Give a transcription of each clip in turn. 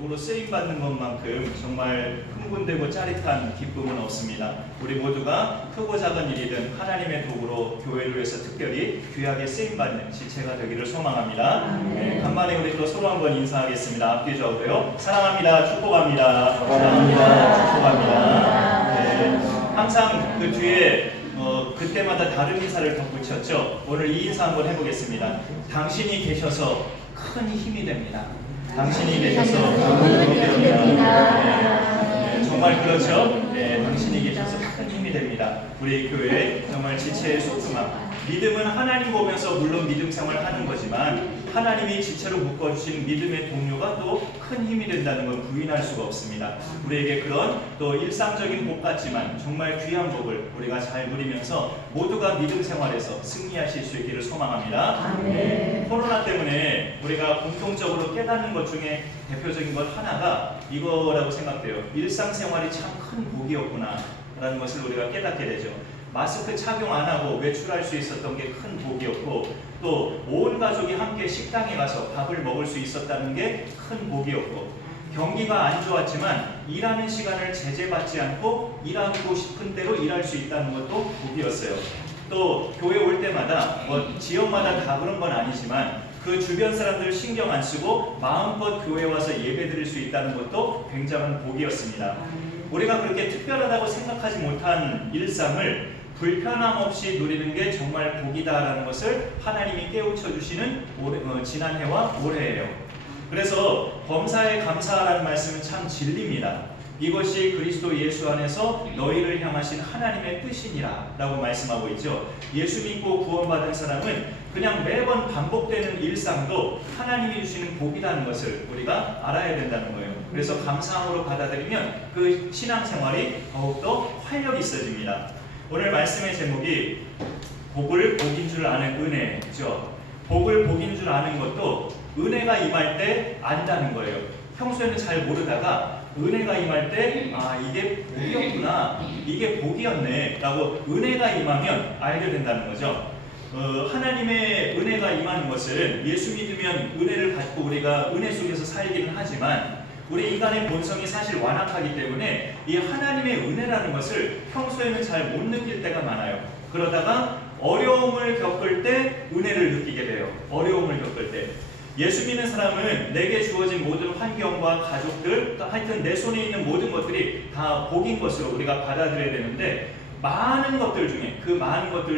도구로 쓰임받는 것만큼 정말 흥분되고 짜릿한 기쁨은 없습니다. 우리 모두가 크고 작은 일이든 하나님의 도구로 교회를 위해서 특별히 귀하게 쓰임받는 지체가 되기를 소망합니다. 네, 간만에 우리 또 서로 한번 인사하겠습니다. 앞뒤 좌우로요. 사랑합니다. 축복합니다. 사랑합니다. 축복합니다. 네, 항상 그 뒤에 그때마다 다른 인사를 덧붙였죠. 오늘 이 인사 한번 해보겠습니다. 당신이 계셔서 큰 힘이 됩니다. 당신이 계셔서 큰 힘이 됩니다. 정말 그렇죠? 네, 당신이 계셔서 큰 힘이 됩니다. 우리 교회 정말 지체의 소중함. 믿음은 하나님 보면서 물론 믿음 생활을 하는 거지만 하나님이 지체로 묶어주신 믿음의 동료가 또 큰 힘이 된다는 건 부인할 수가 없습니다. 우리에게 그런 또 일상적인 복 같지만 정말 귀한 복을 우리가 잘 누리면서 모두가 믿음 생활에서 승리하실 수 있기를 소망합니다. 네, 코로나 때문에 우리가 공통적으로 깨닫는 것 중에 대표적인 것 하나가 이거라고 생각돼요. 일상생활이 참 큰 복이었구나 라는 것을 우리가 깨닫게 되죠. 마스크 착용 안 하고 외출할 수 있었던 게 큰 복이었고 또 온 가족이 함께 식당에 가서 밥을 먹을 수 있었다는 게 큰 복이었고 경기가 안 좋았지만 일하는 시간을 제재받지 않고 일하고 싶은 대로 일할 수 있다는 것도 복이었어요. 또 교회 올 때마다 지역마다 다 그런 건 아니지만 그 주변 사람들 신경 안 쓰고 마음껏 교회 와서 예배 드릴 수 있다는 것도 굉장한 복이었습니다. 우리가 그렇게 특별하다고 생각하지 못한 일상을 불편함 없이 누리는 게 정말 복이다라는 것을 하나님이 깨우쳐 주시는 지난해와 올해예요. 그래서 범사에 감사하라는 말씀은 참 진리입니다. 이것이 그리스도 예수 안에서 너희를 향하신 하나님의 뜻이니라 라고 말씀하고 있죠. 예수 믿고 구원받은 사람은 그냥 매번 반복되는 일상도 하나님이 주시는 복이라는 것을 우리가 알아야 된다는 거예요. 그래서 감사함으로 받아들이면 그 신앙생활이 더욱더 활력이 있어집니다. 오늘 말씀의 제목이 복을 복인 줄 아는 은혜죠. 복을 복인 줄 아는 것도 은혜가 임할 때 안다는 거예요. 평소에는 잘 모르다가 은혜가 임할 때 이게 복이었구나, 이게 복이었네 라고 은혜가 임하면 알게 된다는 거죠. 하나님의 은혜가 임하는 것은 예수 믿으면 은혜를 갖고 우리가 은혜 속에서 살기는 하지만 우리 인간의 본성이 사실 완악하기 때문에 이 하나님의 은혜라는 것을 평소에는 잘 못 느낄 때가 많아요. 그러다가 어려움을 겪을 때 은혜를 느끼게 돼요. 어려움을 겪을 때. 예수 믿는 사람은 내게 주어진 모든 환경과 가족들, 하여튼 내 손에 있는 모든 것들이 다 복인 것으로 우리가 받아들여야 되는데 많은 것들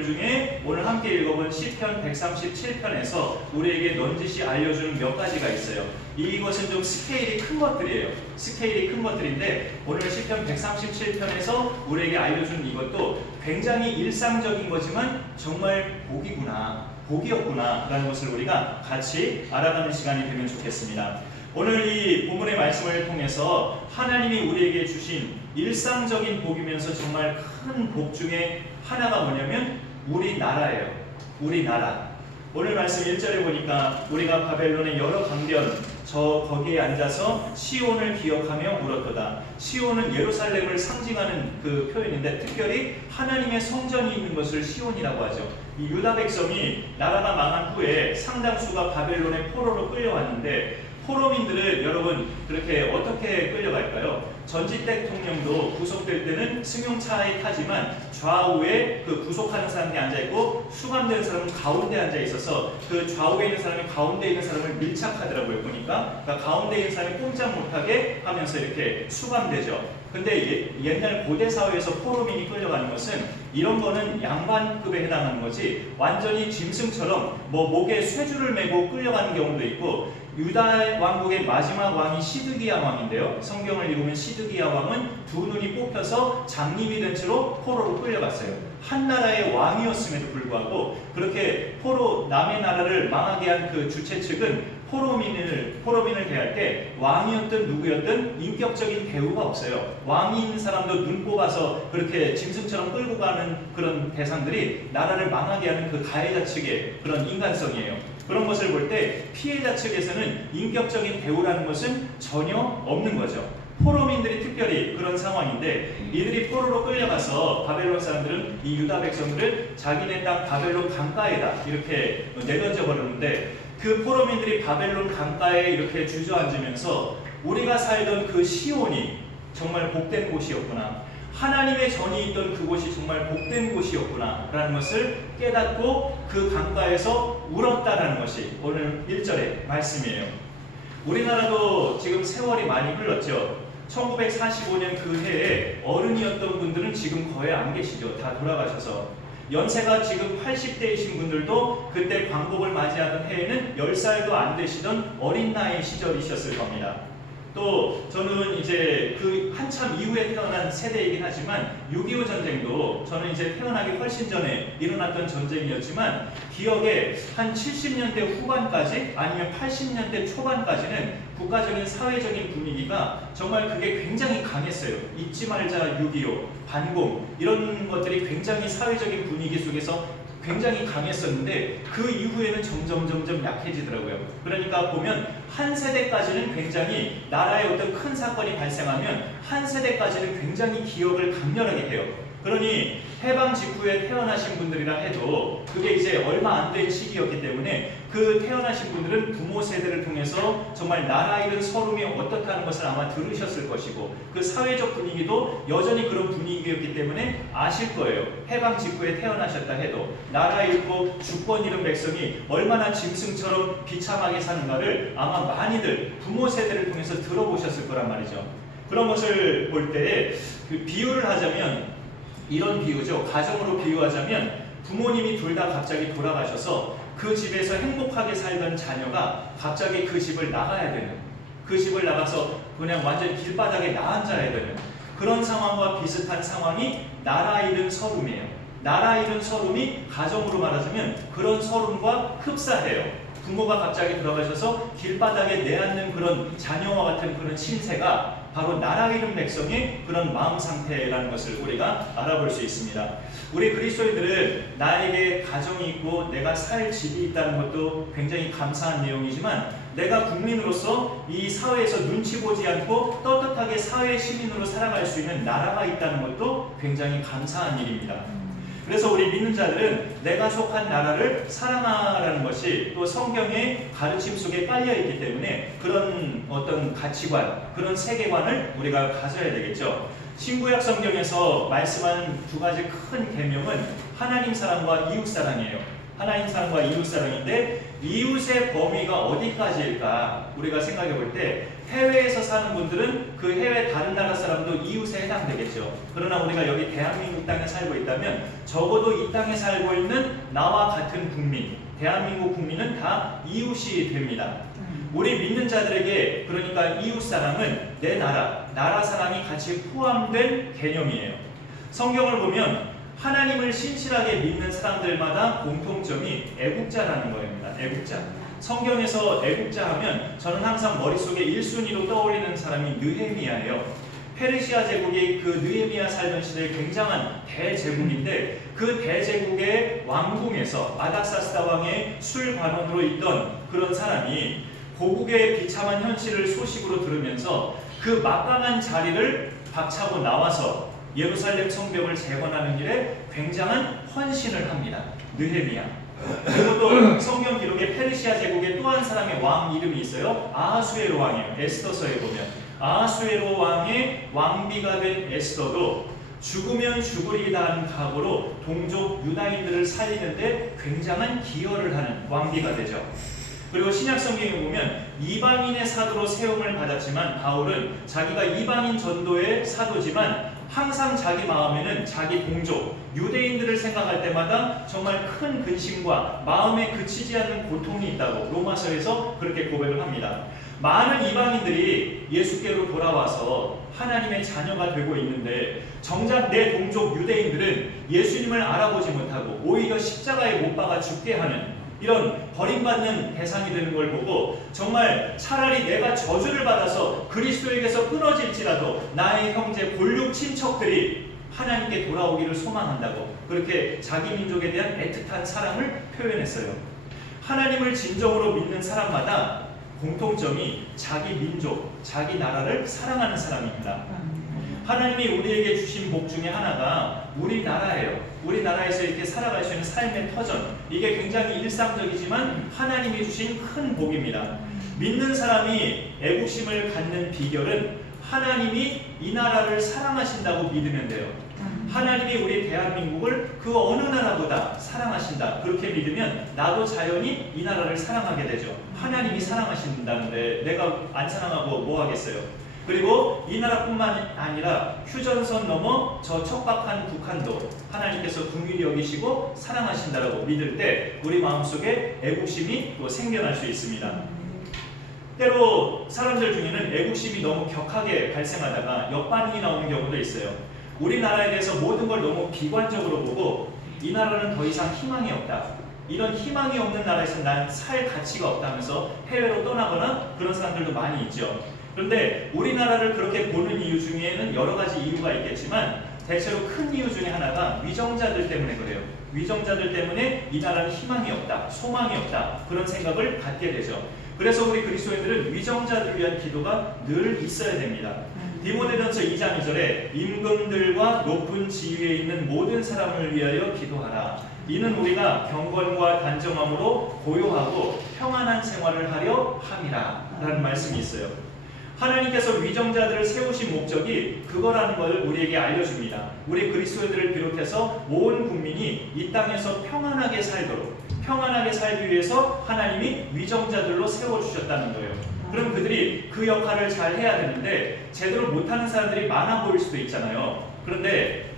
중에 오늘 함께 읽어본 시편 137편에서 우리에게 넌지시 알려주는 몇 가지가 있어요. 이것은 좀 스케일이 큰 것들이에요. 스케일이 큰 것들인데 오늘 시편 137편에서 우리에게 알려주는 이것도 굉장히 일상적인 거지만 정말 복이구나, 복이었구나 라는 것을 우리가 같이 알아가는 시간이 되면 좋겠습니다. 오늘 이 본문의 말씀을 통해서 하나님이 우리에게 주신 일상적인 복이면서 정말 큰 복 중에 하나가 뭐냐면 우리나라예요. 우리나라. 오늘 말씀 1절에 보니까 우리가 바벨론의 여러 강변 거기에 앉아서 시온을 기억하며 울었도다. 시온은 예루살렘을 상징하는 그 표현인데 특별히 하나님의 성전이 있는 것을 시온이라고 하죠. 이 유다 백성이 나라가 망한 후에 상당수가 바벨론의 포로로 끌려왔는데 포로민들은 여러분 그렇게 어떻게 끌려갈까요? 전직 대통령도 구속될 때는 승용차에 타지만 좌우에 그 구속하는 사람이 앉아있고 수감되는 사람은 가운데 앉아있어서 그 좌우에 있는 사람이 가운데 있는 사람을 밀착하더라고요. 보니까 그러니까 가운데 있는 사람이 꼼짝 못하게 하면서 이렇게 수감되죠. 근데 옛날 고대 사회에서 포로민이 끌려가는 것은 이런 거는 양반급에 해당하는 거지 완전히 짐승처럼 목에 쇠줄을 메고 끌려가는 경우도 있고 유다 왕국의 마지막 왕이 시드기야 왕인데요. 성경을 읽으면 시드기야 왕은 두 눈이 뽑혀서 장님이 된 채로 포로로 끌려갔어요. 한 나라의 왕이었음에도 불구하고 그렇게 남의 나라를 망하게 한 그 주체 측은 포로민을 대할 때 왕이었든 누구였든 인격적인 대우가 없어요. 왕이 있는 사람도 눈 뽑아서 그렇게 짐승처럼 끌고 가는 그런 대상들이 나라를 망하게 하는 그 가해자 측의 그런 인간성이에요. 그런 것을 볼 때 피해자 측에서는 인격적인 대우라는 것은 전혀 없는 거죠. 포로민들이 특별히 그런 상황인데 이들이 포로로 끌려가서 바벨론 사람들은 이 유다 백성들을 자기네 땅 바벨론 강가에다 이렇게 내던져 버렸는데 그 포로민들이 바벨론 강가에 이렇게 주저앉으면서 우리가 살던 그 시온이 정말 복된 곳이었구나. 하나님의 전이 있던 그곳이 정말 복된 곳이었구나 라는 것을 깨닫고 그 강가에서 울었다라는 것이 오늘 1절의 말씀이에요. 우리나라도 지금 세월이 많이 흘렀죠. 1945년 그 해에 어른이었던 분들은 지금 거의 안 계시죠. 다 돌아가셔서. 연세가 지금 80대이신 분들도 그때 광복을 맞이하던 해에는 10살도 안 되시던 어린 나이 시절이셨을 겁니다. 또 저는 이제 그 한참 이후에 태어난 세대이긴 하지만 6.25 전쟁도 저는 이제 태어나기 훨씬 전에 일어났던 전쟁이었지만 기억에 한 70년대 후반까지 아니면 80년대 초반까지는 국가적인 사회적인 분위기가 정말 그게 굉장히 강했어요. 잊지 말자 6.25, 반공 이런 것들이 굉장히 사회적인 분위기 속에서 굉장히 강했었는데 그 이후에는 점점 약해지더라고요. 그러니까 보면 한 세대까지는 굉장히 나라에 어떤 큰 사건이 발생하면 한 세대까지는 굉장히 기억을 강렬하게 해요. 그러니 해방 직후에 태어나신 분들이라 해도 그게 이제 얼마 안 된 시기였기 때문에 그 태어나신 분들은 부모 세대를 통해서 정말 나라 잃은 서름이 어떻다는 것을 아마 들으셨을 것이고 그 사회적 분위기도 여전히 그런 분위기였기 때문에 아실 거예요. 해방 직후에 태어나셨다 해도 나라 잃고 주권 잃은 백성이 얼마나 짐승처럼 비참하게 사는가를 아마 많이들 부모 세대를 통해서 들어보셨을 거란 말이죠. 그런 것을 볼 때 그 비유를 하자면 이런 비유죠. 가정으로 비유하자면 부모님이 둘 다 갑자기 돌아가셔서 그 집에서 행복하게 살던 자녀가 갑자기 그 집을 나가야 되는, 그 집을 나가서 그냥 완전히 길바닥에 나앉아야 되는 그런 상황과 비슷한 상황이 나라 잃은 서름이에요. 나라 잃은 서름이 가정으로 말하자면 그런 서름과 흡사해요. 부모가 갑자기 돌아가셔서 길바닥에 내앉는 그런 자녀와 같은 그런 신세가 바로 나라 잃은 백성의 그런 마음 상태라는 것을 우리가 알아볼 수 있습니다. 우리 그리스도인들은 나에게 가정이 있고 내가 살 집이 있다는 것도 굉장히 감사한 내용이지만 내가 국민으로서 이 사회에서 눈치 보지 않고 떳떳하게 사회 시민으로 살아갈 수 있는 나라가 있다는 것도 굉장히 감사한 일입니다. 그래서 우리 믿는 자들은 내가 속한 나라를 사랑하라는 것이 또 성경의 가르침 속에 깔려 있기 때문에 그런 어떤 가치관, 그런 세계관을 우리가 가져야 되겠죠. 신구약 성경에서 말씀하는 두 가지 큰 계명은 하나님 사랑과 이웃 사랑이에요. 하나님 사랑과 이웃 사랑인데 이웃의 범위가 어디까지일까 우리가 생각해 볼 때 해외에서 사는 분들은 그 해외 다른 나라 사람도 이웃에 해당되겠죠. 그러나 우리가 여기 대한민국 땅에 살고 있다면 적어도 이 땅에 살고 있는 나와 같은 국민, 대한민국 국민은 다 이웃이 됩니다. 우리 믿는 자들에게 그러니까 이웃 사랑은 내 나라 사랑이 같이 포함된 개념이에요. 성경을 보면 하나님을 신실하게 믿는 사람들마다 공통점이 애국자라는 거입니다. 애국자. 성경에서 애국자 하면 저는 항상 머릿속에 1순위로 떠올리는 사람이 느헤미야예요. 페르시아 제국이 그 느헤미야 살던 시대에 굉장한 대제국인데 그 대제국의 왕궁에서 아닥사스다 왕의 술관원으로 있던 그런 사람이 고국의 비참한 현실을 소식으로 들으면서 그 막강한 자리를 박차고 나와서 예루살렘 성벽을 재건하는 일에 굉장한 헌신을 합니다. 느헤미야. 그리고 또 성경 기록에 페르시아 제국의 또 한 사람의 왕 이름이 있어요. 아하수에로 왕이에요. 에스더서에 보면 아하수에로 왕의 왕비가 된 에스더도 죽으면 죽으리라는 각오로 동족 유다인들을 살리는데 굉장한 기여를 하는 왕비가 되죠. 그리고 신약 성경에 보면 이방인의 사도로 세움을 받았지만 바울은 자기가 이방인 전도의 사도지만 항상 자기 마음에는 자기 동족 유대인들을 생각할 때마다 정말 큰 근심과 마음에 그치지 않는 고통이 있다고 로마서에서 그렇게 고백을 합니다. 많은 이방인들이 예수께로 돌아와서 하나님의 자녀가 되고 있는데 정작 내 동족 유대인들은 예수님을 알아보지 못하고 오히려 십자가에 못 박아 죽게 하는 이런 버림받는 대상이 되는 걸 보고 정말 차라리 내가 저주를 받아서 그리스도에게서 끊어질지라도 나의 형제 골육 친척들이 하나님께 돌아오기를 소망한다고 그렇게 자기 민족에 대한 애틋한 사랑을 표현했어요. 하나님을 진정으로 믿는 사람마다 공통점이 자기 민족, 자기 나라를 사랑하는 사람입니다. 하나님이 우리에게 주신 복 중에 하나가 우리나라예요. 우리나라에서 이렇게 살아갈 수 있는 삶의 터전. 이게 굉장히 일상적이지만 하나님이 주신 큰 복입니다. 믿는 사람이 애국심을 갖는 비결은 하나님이 이 나라를 사랑하신다고 믿으면 돼요. 하나님이 우리 대한민국을 그 어느 나라보다 사랑하신다. 그렇게 믿으면 나도 자연히 이 나라를 사랑하게 되죠. 하나님이 사랑하신다는데 내가 안 사랑하고 뭐 하겠어요. 그리고 이 나라뿐만 아니라 휴전선 넘어 저 척박한 북한도 하나님께서 긍휼히 여기시고 사랑하신다라고 믿을 때 우리 마음속에 애국심이 또 생겨날 수 있습니다. 때로 사람들 중에는 애국심이 너무 격하게 발생하다가 역반응이 나오는 경우도 있어요. 우리나라에 대해서 모든 걸 너무 비관적으로 보고 이 나라는 더 이상 희망이 없다. 이런 희망이 없는 나라에서 난 살 가치가 없다면서 해외로 떠나거나 그런 사람들도 많이 있죠. 그런데 우리나라를 그렇게 보는 이유 중에는 여러 가지 이유가 있겠지만 대체로 큰 이유 중에 하나가 위정자들 때문에 그래요. 위정자들 때문에 이 나라는 희망이 없다, 소망이 없다 그런 생각을 갖게 되죠. 그래서 우리 그리스도인들은 위정자들을 위한 기도가 늘 있어야 됩니다. 디모데전서 2장 2절에 임금들과 높은 지위에 있는 모든 사람을 위하여 기도하라. 이는 우리가 경건과 단정함으로 고요하고 평안한 생활을 하려 함이라 라는 말씀이 있어요. 하나님께서 위정자들을 세우신 목적이 그거라는 걸 우리에게 알려줍니다. 우리 그리스도인들을 비롯해서 온 국민이 이 땅에서 평안하게 살도록 평안하게 살기 위해서 하나님이 위정자들로 세워주셨다는 거예요. 그럼 그들이 그 역할을 잘 해야 되는데 제대로 못하는 사람들이 많아 보일 수도 있잖아요. 그런데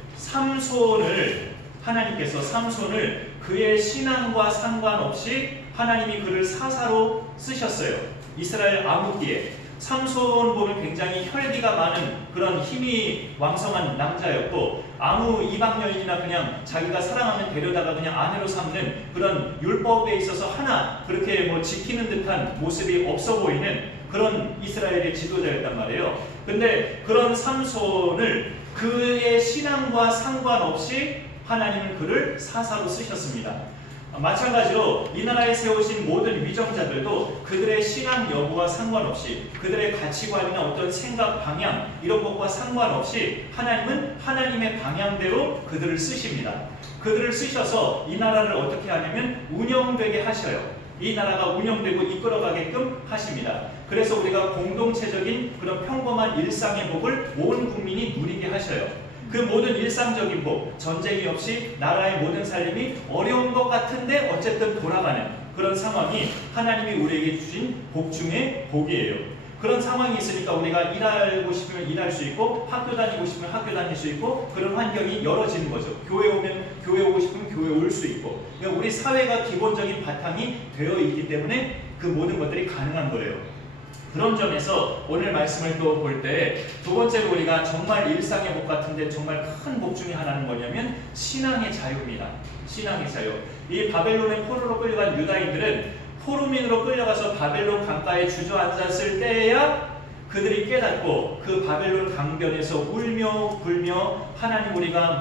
하나님께서 삼손을 그의 신앙과 상관없이 하나님이 그를 사사로 쓰셨어요. 이스라엘 암흑기에 삼손 보면 굉장히 혈기가 많은 그런 힘이 왕성한 남자였고 아무 이방 여인이나 그냥 자기가 사랑하면 데려다가 그냥 아내로 삼는 그런 율법에 있어서 하나 그렇게 뭐 지키는 듯한 모습이 없어 보이는 그런 이스라엘의 지도자였단 말이에요. 근데 그런 삼손을 그의 신앙과 상관없이 하나님은 그를 사사로 쓰셨습니다. 마찬가지로 이 나라에 세우신 모든 위정자들도 그들의 신앙 여부와 상관없이 그들의 가치관이나 어떤 생각 방향 이런 것과 상관없이 하나님은 하나님의 방향대로 그들을 쓰십니다. 그들을 쓰셔서 이 나라를 어떻게 하냐면 운영되게 하셔요. 이 나라가 운영되고 이끌어가게끔 하십니다. 그래서 우리가 공동체적인 그런 평범한 일상의 복을 온 국민이 누리게 하셔요. 그 모든 일상적인 복, 전쟁이 없이 나라의 모든 살림이 어려운 것 같은데 어쨌든 돌아가는 그런 상황이 하나님이 우리에게 주신 복 중에 복이에요. 그런 상황이 있으니까 우리가 일하고 싶으면 일할 수 있고 학교 다니고 싶으면 학교 다닐 수 있고 그런 환경이 열어지는 거죠. 교회 오면 교회 오고 싶으면 교회 올 수 있고 그러니까 우리 사회가 기본적인 바탕이 되어 있기 때문에 그 모든 것들이 가능한 거예요. 그런 점에서 오늘 말씀을 또 볼 때 두 번째로 우리가 정말 일상의 복 같은데 정말 큰 복 중에 하나는 뭐냐면 신앙의 자유입니다. 신앙의 자유. 이 바벨론의 포로로 끌려간 유다인들은 포로민으로 끌려가서 바벨론 강가에 주저앉았을 때에야 그들이 깨닫고 그 바벨론 강변에서 울며 불며 하나님 우리가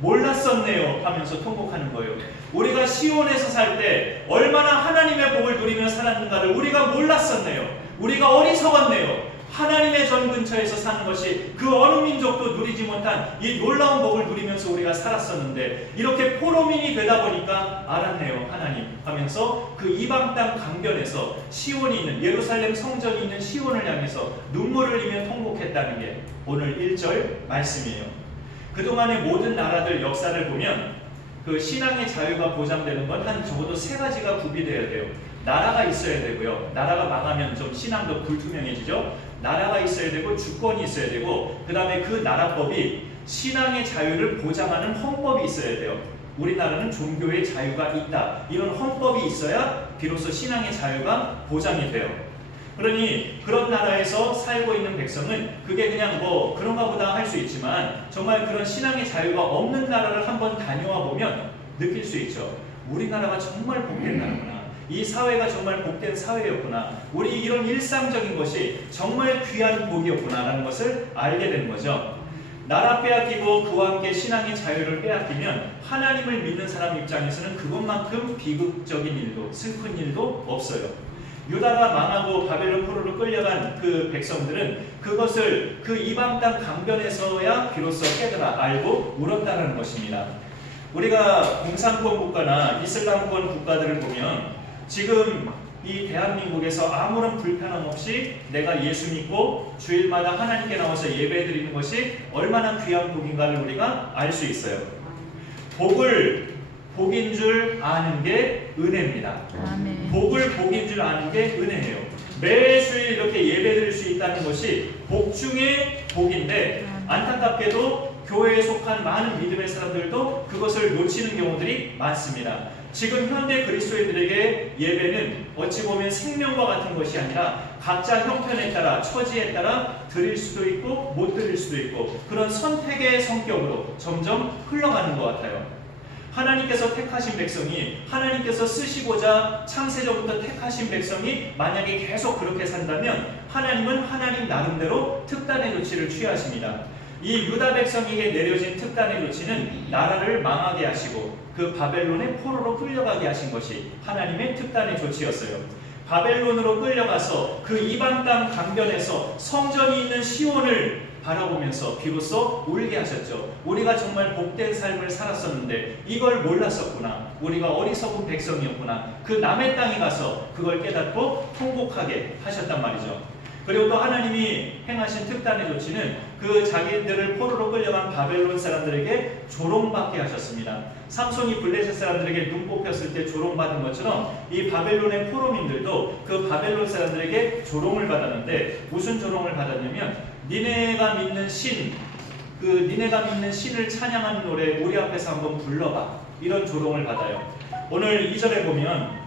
몰랐었네요 하면서 통곡하는 거예요. 우리가 시온에서 살 때 얼마나 하나님의 복을 누리며 살았는가를 우리가 몰랐었네요. 우리가 어리석었네요. 하나님의 전 근처에서 사는 것이 그 어느 민족도 누리지 못한 이 놀라운 복을 누리면서 우리가 살았었는데 이렇게 포로민이 되다 보니까 알았네요 하나님 하면서 그 이방 땅 강변에서 시온이 있는 예루살렘 성전이 있는 시온을 향해서 눈물을 흘리며 통곡했다는 게 오늘 1절 말씀이에요. 그동안의 모든 나라들 역사를 보면 그 신앙의 자유가 보장되는 건 한 적어도 3가지가 구비되어야 돼요. 나라가 있어야 되고요. 나라가 망하면 좀 신앙도 불투명해지죠. 나라가 있어야 되고 주권이 있어야 되고 그 다음에 그 나라법이 신앙의 자유를 보장하는 헌법이 있어야 돼요. 우리나라는 종교의 자유가 있다. 이런 헌법이 있어야 비로소 신앙의 자유가 보장이 돼요. 그러니 그런 나라에서 살고 있는 백성은 그게 그냥 뭐 그런가 보다 할 수 있지만 정말 그런 신앙의 자유가 없는 나라를 한번 다녀와 보면 느낄 수 있죠. 우리나라가 정말 복된 나라구나. 이 사회가 정말 복된 사회였구나. 우리 이런 일상적인 것이 정말 귀한 복이었구나라는 것을 알게 되는 거죠. 나라 빼앗기고 그와 함께 신앙의 자유를 빼앗기면 하나님을 믿는 사람 입장에서는 그것만큼 비극적인 일도 슬픈 일도 없어요. 유다가 망하고 바벨론 포로로 끌려간 그 백성들은 그것을 그 이방 땅 강변에서야 비로소 깨달아 알고 울었다는 것입니다. 우리가 공산권 국가나 이슬람권 국가들을 보면 지금 이 대한민국에서 아무런 불편함 없이 내가 예수 믿고 주일마다 하나님께 나와서 예배 드리는 것이 얼마나 귀한 복인가를 우리가 알 수 있어요. 복인 줄 아는 게 은혜입니다. 아멘. 복인 줄 아는 게 은혜예요. 매 주일 이렇게 예배 드릴 수 있다는 것이 복 중에 복인데, 안타깝게도 교회에 속한 많은 믿음의 사람들도 그것을 놓치는 경우들이 많습니다. 지금 현대 그리스도인들에게 예배는 어찌 보면 생명과 같은 것이 아니라 각자 형편에 따라, 처지에 따라 드릴 수도 있고 못 드릴 수도 있고, 그런 선택의 성격으로 점점 흘러가는 것 같아요. 하나님께서 택하신 백성이, 하나님께서 쓰시고자 창세전부터 택하신 백성이 만약에 계속 그렇게 산다면 하나님은 하나님 나름대로 특단의 조치를 취하십니다. 이 유다 백성에게 내려진 특단의 조치는 나라를 망하게 하시고 그 바벨론의 포로로 끌려가게 하신 것이 하나님의 특단의 조치였어요. 바벨론으로 끌려가서 그 이방 땅 강변에서 성전이 있는 시온을 바라보면서 비로소 울게 하셨죠. 우리가 정말 복된 삶을 살았었는데 이걸 몰랐었구나. 우리가 어리석은 백성이었구나. 그 남의 땅에 가서 그걸 깨닫고 통곡하게 하셨단 말이죠. 그리고 또 하나님이 행하신 특단의 조치는 그 자기들을 포로로 끌려간 바벨론 사람들에게 조롱받게 하셨습니다. 삼손이 블레셋 사람들에게 눈 뽑혔을 때 조롱받은 것처럼 이 바벨론의 포로민들도 그 바벨론 사람들에게 조롱을 받았는데, 무슨 조롱을 받았냐면 니네가 믿는 신을 찬양하는 노래 우리 앞에서 한번 불러봐, 이런 조롱을 받아요. 오늘 2절에 보면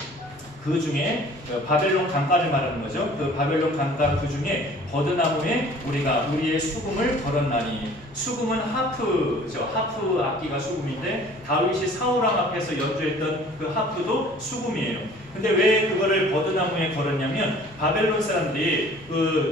그 중에 바벨론 강가를 말하는 거죠. 그 바벨론 강가 그 중에 버드나무에 우리가 우리의 수금을 걸었나니. 수금은 하프죠. 하프 악기가 수금인데 다윗이 사울왕 앞에서 연주했던 그 하프도 수금이에요. 근데 왜 그거를 버드나무에 걸었냐면 바벨론 사람들이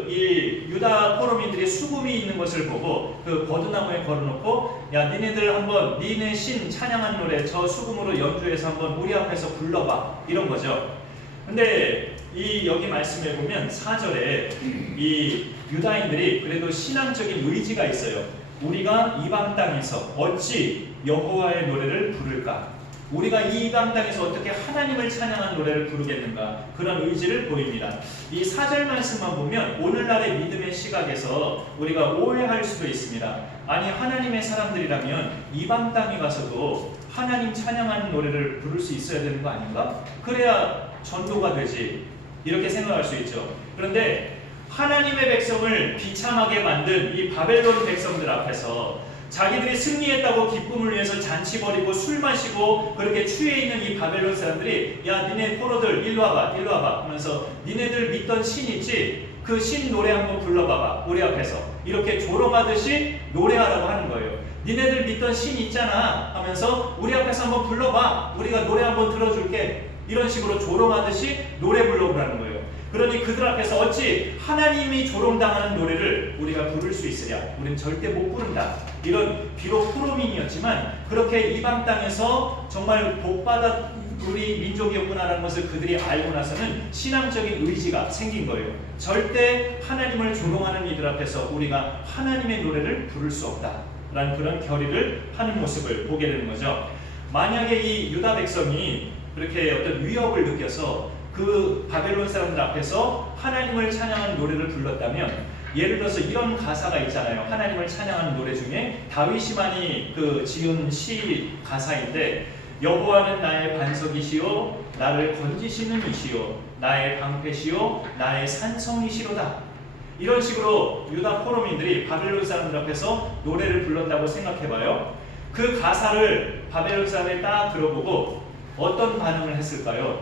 이 유다 포로민들이 수금이 있는 것을 보고 그 버드나무에 걸어놓고, 야 니네들 한번 니네 신 찬양한 노래 저 수금으로 연주해서 한번 우리 앞에서 불러봐, 이런 거죠. 근데 이 여기 말씀해 보면 4절에 이 유다인들이 그래도 신앙적인 의지가 있어요. 우리가 이방 땅에서 어찌 여호와의 노래를 부를까? 우리가 이 이방 땅에서 어떻게 하나님을 찬양한 노래를 부르겠는가? 그런 의지를 보입니다. 이 4절 말씀만 보면 오늘날의 믿음의 시각에서 우리가 오해할 수도 있습니다. 아니 하나님의 사람들이라면 이방 땅에 가서도 하나님 찬양하는 노래를 부를 수 있어야 되는 거 아닌가? 그래야 전도가 되지, 이렇게 생각할 수 있죠. 그런데 하나님의 백성을 비참하게 만든 이 바벨론 백성들 앞에서 자기들이 승리했다고 기쁨을 위해서 잔치 벌이고 술 마시고 그렇게 취해 있는 이 바벨론 사람들이, 야 니네 포로들 일로 와봐 일로 와봐 하면서 니네들 믿던 신 있지? 그 신 노래 한번 불러봐봐 우리 앞에서, 이렇게 조롱하듯이 노래하라고 하는 거예요. 니네들 믿던 신 있잖아 하면서 우리 앞에서 한번 불러봐, 우리가 노래 한번 들어줄게, 이런 식으로 조롱하듯이 노래 불러보라는 거예요. 그러니 그들 앞에서 어찌 하나님이 조롱당하는 노래를 우리가 부를 수 있으랴? 우리는 절대 못 부른다. 이런 비록 포로민이었지만 그렇게 이방 땅에서 정말 복받아 우리 민족이었구나라는 것을 그들이 알고 나서는 신앙적인 의지가 생긴 거예요. 절대 하나님을 조롱하는 이들 앞에서 우리가 하나님의 노래를 부를 수 없다라는 그런 결의를 하는 모습을 보게 되는 거죠. 만약에 이 유다 백성이 그렇게 어떤 위협을 느껴서 그 바벨론 사람들 앞에서 하나님을 찬양하는 노래를 불렀다면, 예를 들어서 이런 가사가 있잖아요. 하나님을 찬양하는 노래 중에 다윗이 많이 지은 시 가사인데, 여호와는 나의 반석이시요 나를 건지시는 이시요 나의 방패시요 나의 산성이시로다. 이런 식으로 유다 포로민들이 바벨론 사람들 앞에서 노래를 불렀다고 생각해봐요. 그 가사를 바벨론 사람이 딱 들어보고 어떤 반응을 했을까요?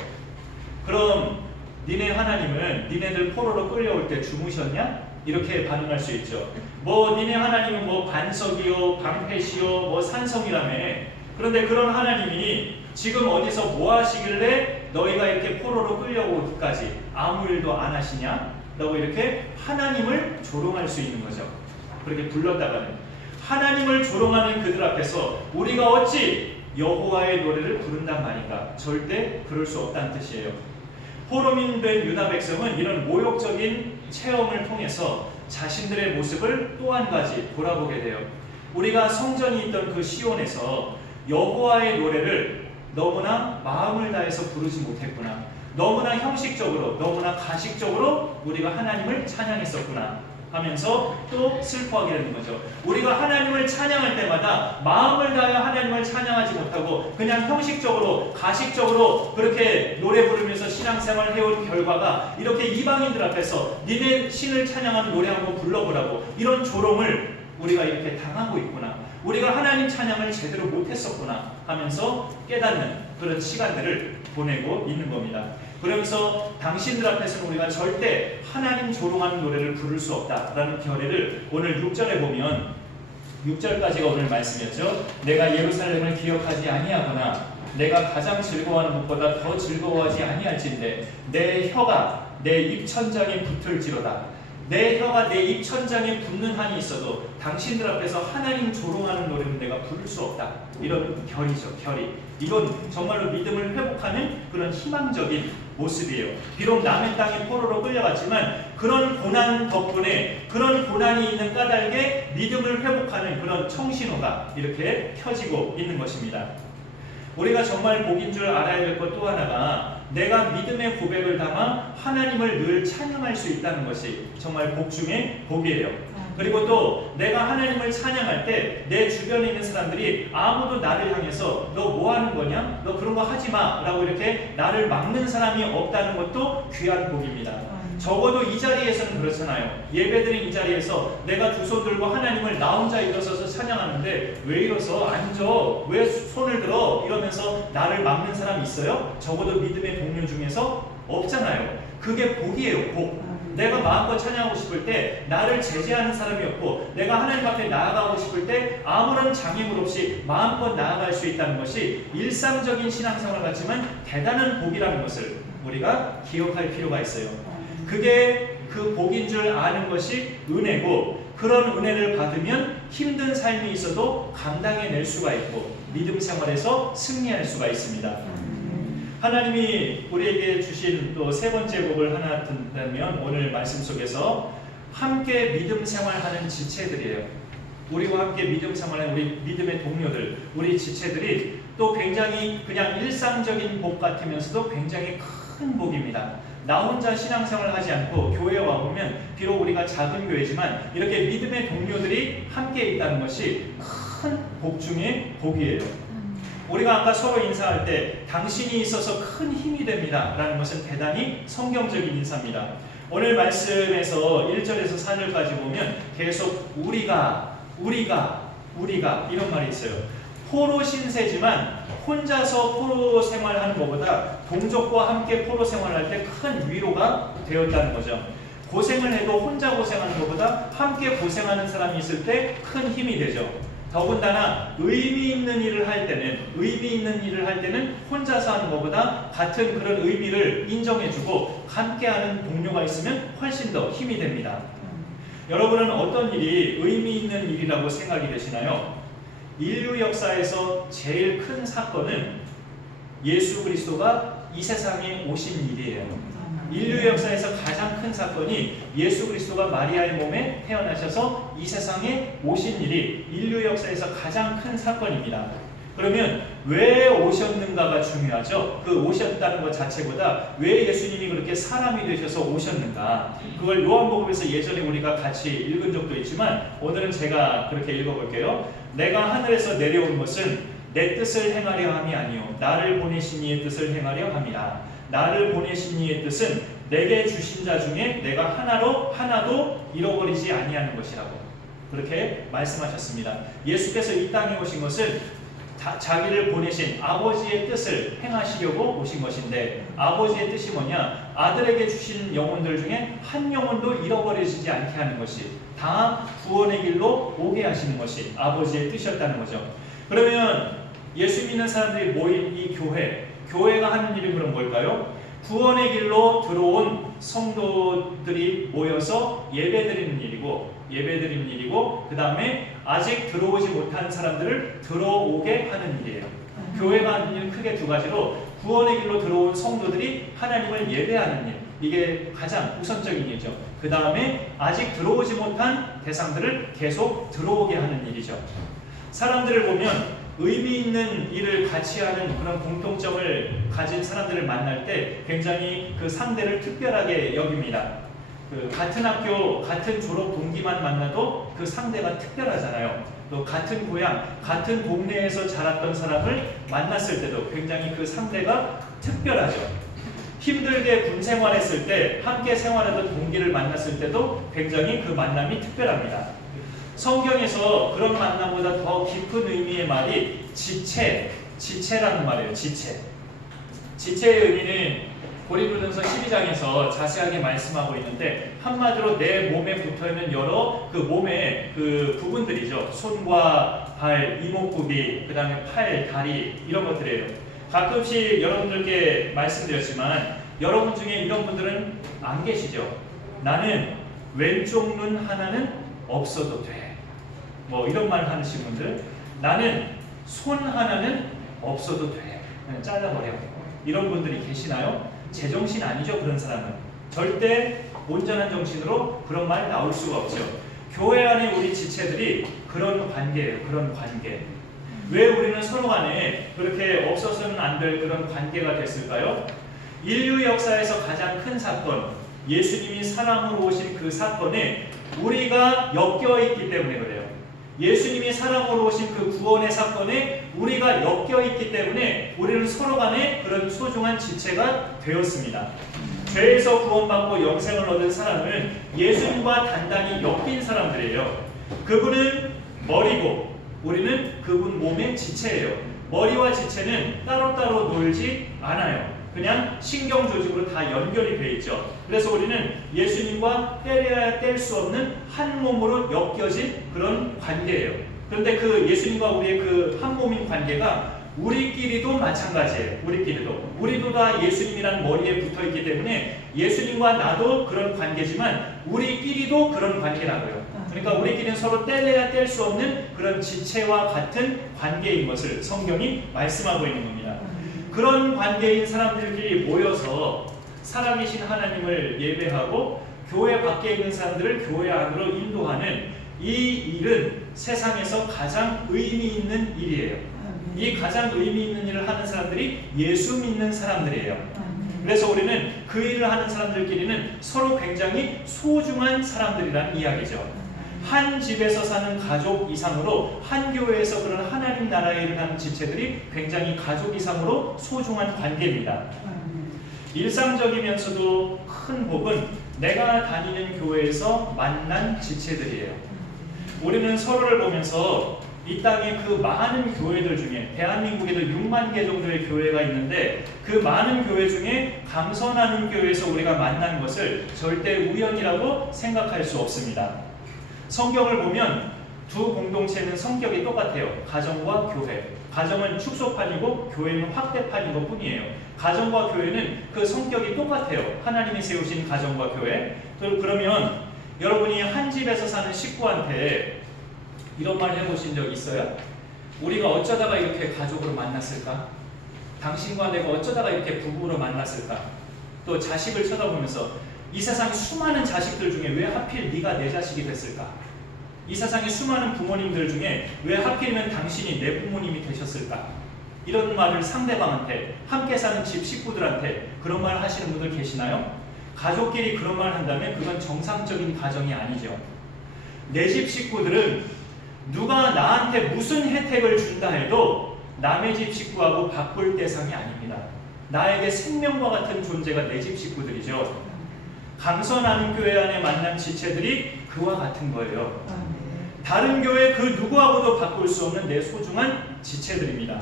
그럼 니네 하나님은 니네들 포로로 끌려올 때 주무셨냐? 이렇게 반응할 수 있죠. 뭐 니네 하나님은 뭐 반석이요 방패시요 뭐 산성이라며. 그런데 그런 하나님이 지금 어디서 뭐 하시길래 너희가 이렇게 포로로 끌려오기까지 아무 일도 안 하시냐? 라고 이렇게 하나님을 조롱할 수 있는 거죠. 그렇게 불렀다가는 하나님을 조롱하는 그들 앞에서 우리가 어찌 여호와의 노래를 부른단 말인가? 절대 그럴 수 없다는 뜻이에요. 포로민 된 유다 백성은 이런 모욕적인 체험을 통해서 자신들의 모습을 또 한 가지 돌아보게 돼요. 우리가 성전이 있던 그 시온에서 여호와의 노래를 너무나 마음을 다해서 부르지 못했구나. 너무나 형식적으로, 너무나 가식적으로 우리가 하나님을 찬양했었구나 하면서 또 슬퍼하게 되는 거죠. 우리가 하나님을 찬양할 때마다 마음을 다하여 하나님을 찬양하지 못하고 그냥 형식적으로, 가식적으로 그렇게 노래 부르면서 신앙생활을 해온 결과가 이렇게 이방인들 앞에서 니네 신을 찬양하는 노래 한번 불러보라고 이런 조롱을 우리가 이렇게 당하고 있구나, 우리가 하나님 찬양을 제대로 못했었구나 하면서 깨닫는 그런 시간들을 보내고 있는 겁니다. 그러면서 당신들 앞에서는 우리가 절대 하나님 조롱하는 노래를 부를 수 없다라는 결의를 오늘 6절에 보면, 6절까지가 오늘 말씀이었죠. 내가 예루살렘을 기억하지 아니하거나 내가 가장 즐거워하는 것보다 더 즐거워하지 아니할진대 내 혀가 내 입천장에 붙을지로다. 내 혀가 내 입천장에 붙는 한이 있어도 당신들 앞에서 하나님 조롱하는 노래는 내가 부를 수 없다. 이런 결의죠, 결의. 이건 정말로 믿음을 회복하는 그런 희망적인 모습이에요. 비록 남의 땅에 포로로 끌려갔지만 그런 고난 덕분에, 그런 고난이 있는 까닭에 믿음을 회복하는 그런 청신호가 이렇게 켜지고 있는 것입니다. 우리가 정말 복인 줄 알아야 될 것 또 하나가, 내가 믿음의 고백을 담아 하나님을 늘 찬양할 수 있다는 것이 정말 복 중에 복이에요. 그리고 또 내가 하나님을 찬양할 때 내 주변에 있는 사람들이 아무도 나를 향해서 너 뭐 하는 거냐? 너 그런 거 하지 마 라고 이렇게 나를 막는 사람이 없다는 것도 귀한 복입니다. 적어도 이 자리에서는 그렇잖아요. 예배드린 이 자리에서 내가 두 손 들고 하나님을 나 혼자 일어서서 찬양하는데 왜 일어서? 앉아. 왜 손을 들어? 이러면서 나를 막는 사람이 있어요? 적어도 믿음의 동료 중에서 없잖아요. 그게 복이에요, 복. 내가 마음껏 찬양하고 싶을 때 나를 제재하는 사람이 없고, 내가 하나님 앞에 나아가고 싶을 때 아무런 장애물 없이 마음껏 나아갈 수 있다는 것이 일상적인 신앙생활 같지만 대단한 복이라는 것을 우리가 기억할 필요가 있어요. 그게 그 복인 줄 아는 것이 은혜고, 그런 은혜를 받으면 힘든 삶이 있어도 감당해낼 수가 있고 믿음 생활에서 승리할 수가 있습니다. 하나님이 우리에게 주신 또 세 번째 복을 하나 든다면 오늘 말씀 속에서 함께 믿음 생활하는 지체들이에요. 우리와 함께 믿음 생활하는 우리 믿음의 동료들, 우리 지체들이 또 굉장히 그냥 일상적인 복 같으면서도 굉장히 큰 복입니다. 나 혼자 신앙생활을 하지 않고 교회에 와보면 비록 우리가 작은 교회지만 이렇게 믿음의 동료들이 함께 있다는 것이 큰 복 중에 복이에요. 우리가 아까 서로 인사할 때 당신이 있어서 큰 힘이 됩니다 라는 것은 대단히 성경적인 인사입니다. 오늘 말씀에서 1절에서 4절까지 보면 계속 우리가 이런 말이 있어요. 포로 신세지만 혼자서 포로 생활하는 것보다 동족과 함께 포로 생활할 때 큰 위로가 되었다는 거죠. 고생을 해도 혼자 고생하는 것보다 함께 고생하는 사람이 있을 때 큰 힘이 되죠. 더군다나 의미 있는 일을 할 때는 혼자서 하는 것보다 같은 그런 의미를 인정해주고 함께하는 동료가 있으면 훨씬 더 힘이 됩니다. 여러분은 어떤 일이 의미 있는 일이라고 생각이 되시나요? 인류 역사에서 제일 큰 사건은 예수 그리스도가 이 세상에 오신 일이에요. 인류 역사에서 가장 큰 사건이 예수 그리스도가 마리아의 몸에 태어나셔서 이 세상에 오신 일이 인류 역사에서 가장 큰 사건입니다. 그러면 왜 오셨는가가 중요하죠. 그 오셨다는 것 자체보다 왜 예수님이 그렇게 사람이 되셔서 오셨는가, 그걸 요한복음에서 예전에 우리가 같이 읽은 적도 있지만 오늘은 제가 그렇게 읽어볼게요. 내가 하늘에서 내려온 것은 내 뜻을 행하려 함이 아니요 나를 보내신 이의 뜻을 행하려 함이라. 나를 보내신 이의 뜻은 내게 주신 자 중에 내가 하나도 잃어버리지 아니하는 것이라고 그렇게 말씀하셨습니다. 예수께서 이 땅에 오신 것은 자기를 보내신 아버지의 뜻을 행하시려고 오신 것인데, 아버지의 뜻이 뭐냐? 아들에게 주신 영혼들 중에 한 영혼도 잃어버리지 않게 하는 것이, 다 구원의 길로 오게 하시는 것이 아버지의 뜻이었다는 거죠. 그러면 예수 믿는 사람들이 모인 이 교회가 하는 일은 그럼 뭘까요? 구원의 길로 들어온 성도들이 모여서 예배드리는 일이고 그 다음에 아직 들어오지 못한 사람들을 들어오게 하는 일이에요. 교회가 하는 일은 크게 두 가지로, 구원의 길로 들어온 성도들이 하나님을 예배하는 일, 이게 가장 우선적인 일이죠. 그 다음에 아직 들어오지 못한 대상들을 계속 들어오게 하는 일이죠. 사람들을 보면 의미 있는 일을 같이 하는 그런 공통점을 가진 사람들을 만날 때 굉장히 그 상대를 특별하게 여깁니다. 그 같은 학교, 같은 졸업 동기만 만나도 그 상대가 특별하잖아요. 또 같은 고향, 같은 동네에서 자랐던 사람을 만났을 때도 굉장히 그 상대가 특별하죠. 힘들게 군 생활했을 때 함께 생활하던 동기를 만났을 때도 굉장히 그 만남이 특별합니다. 성경에서 그런 만남보다 더 깊은 의미의 말이 지체라는 말이에요. 지체의 의미는 고린도전서 12장에서 자세하게 말씀하고 있는데 한마디로 내 몸에 붙어있는 여러 그 몸의 그 부분들이죠. 손과 발, 이목구비, 그 다음에 팔, 다리 이런 것들이에요. 가끔씩 여러분들께 말씀드렸지만 여러분 중에 이런 분들은 안 계시죠. 나는 왼쪽 눈 하나는 없어도 돼. 뭐 이런 말 하시는 분들. 나는 손 하나는 없어도 돼. 그냥 잘라버려. 이런 분들이 계시나요? 제정신 아니죠. 그런 사람은 절대 온전한 정신으로 그런 말 나올 수가 없죠. 교회 안에 우리 지체들이 그런 관계예요. 그런 관계. 왜 우리는 서로 간에 그렇게 없어서는 안 될 그런 관계가 됐을까요? 인류 역사에서 가장 큰 사건, 예수님이 사람으로 오신 그 사건에 우리가 엮여있기 때문에 그래요. 예수님이 사람으로 오신 그 구원의 사건에 우리가 엮여있기 때문에 우리는 서로 간에 그런 소중한 지체가 되었습니다. 죄에서 구원받고 영생을 얻은 사람은 예수님과 단단히 엮인 사람들이에요. 그분은 머리고 우리는 그분 몸의 지체예요. 머리와 지체는 따로따로 놀지 않아요. 그냥 신경 조직으로 다 연결이 되어 있죠. 그래서 우리는 예수님과 떼려야 뗄 수 없는 한 몸으로 엮여진 그런 관계예요. 그런데 그 예수님과 우리의 그 한 몸인 관계가 우리끼리도 마찬가지예요. 우리도 다 예수님이라는 머리에 붙어 있기 때문에 예수님과 나도 그런 관계지만 우리끼리도 그런 관계라고요. 그러니까 우리끼리는 서로 떼려야 뗄 수 없는 그런 지체와 같은 관계인 것을 성경이 말씀하고 있는 겁니다. 그런 관계인 사람들끼리 모여서 살아계신 하나님을 예배하고 교회 밖에 있는 사람들을 교회 안으로 인도하는 이 일은 세상에서 가장 의미 있는 일이에요. 이 가장 의미 있는 일을 하는 사람들이 예수 믿는 사람들이에요. 그래서 우리는 그 일을 하는 사람들끼리는 서로 굉장히 소중한 사람들이라는 이야기죠. 한 집에서 사는 가족 이상으로 한 교회에서 그런 하나님 나라에 일을 하는 지체들이 굉장히 가족 이상으로 소중한 관계입니다. 일상적이면서도 큰 복은 내가 다니는 교회에서 만난 지체들이에요. 우리는 서로를 보면서 이 땅에 그 많은 교회들 중에 대한민국에도 6만 개 정도의 교회가 있는데 그 많은 교회 중에 감선하는 교회에서 우리가 만난 것을 절대 우연이라고 생각할 수 없습니다. 성경을 보면 두 공동체는 성격이 똑같아요. 가정과 교회. 가정은 축소판이고 교회는 확대판인 것 뿐이에요. 가정과 교회는 그 성격이 똑같아요. 하나님이 세우신 가정과 교회. 그러면 여러분이 한 집에서 사는 식구한테 이런 말 해보신 적 있어요? 우리가 어쩌다가 이렇게 가족으로 만났을까? 당신과 내가 어쩌다가 이렇게 부부로 만났을까? 또 자식을 쳐다보면서 이 세상에 수많은 자식들 중에 왜 하필 네가 내 자식이 됐을까? 이 세상에 수많은 부모님들 중에 왜 하필이면 당신이 내 부모님이 되셨을까? 이런 말을 상대방한테, 함께 사는 집 식구들한테 그런 말 하시는 분들 계시나요? 가족끼리 그런 말 한다면 그건 정상적인 가정이 아니죠. 내 집 식구들은 누가 나한테 무슨 혜택을 준다 해도 남의 집 식구하고 바꿀 대상이 아닙니다. 나에게 생명과 같은 존재가 내 집 식구들이죠. 감선하는 교회 안에 만난 지체들이 그와 같은 거예요. 다른 교회 그 누구하고도 바꿀 수 없는 내 소중한 지체들입니다.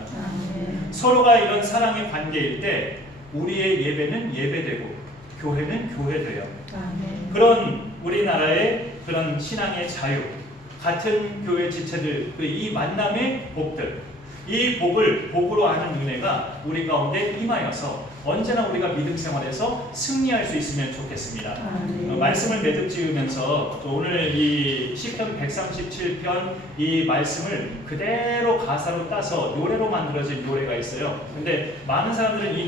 서로가 이런 사랑의 관계일 때 우리의 예배는 예배되고 교회는 교회돼요. 그런 우리나라의 그런 신앙의 자유, 같은 교회 지체들, 이 만남의 복들, 이 복을 복으로 아는 은혜가 우리 가운데 임하여서 언제나 우리가 믿음 생활에서 승리할 수 있으면 좋겠습니다. 말씀을 매듭 지으면서 오늘 이 시편 137편 이 말씀을 그대로 가사로 따서 노래로 만들어진 노래가 있어요. 근데 많은 사람들은 이